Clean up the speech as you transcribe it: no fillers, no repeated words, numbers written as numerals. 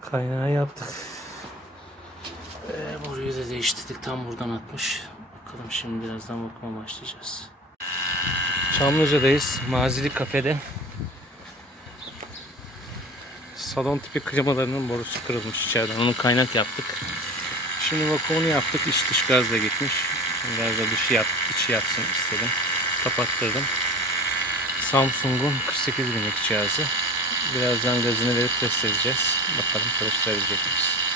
Kaynağı yaptık. Boruyu da değiştirdik. Tam buradan atmış. Bakalım şimdi birazdan bakıma başlayacağız. Çamlıca'dayız. Mazili kafede. Salon tipi klimalarının borusu kırılmış içeriden. Onu kaynak yaptık. Şimdi bakımını yaptık. İç dış gazla gitmiş. Biraz da içi yapsın istedim. Kapattırdım. Samsung'un 48 binlik cihazı. Birazdan gazını verip test edeceğiz. Bakalım çalıştırabilecek miyiz?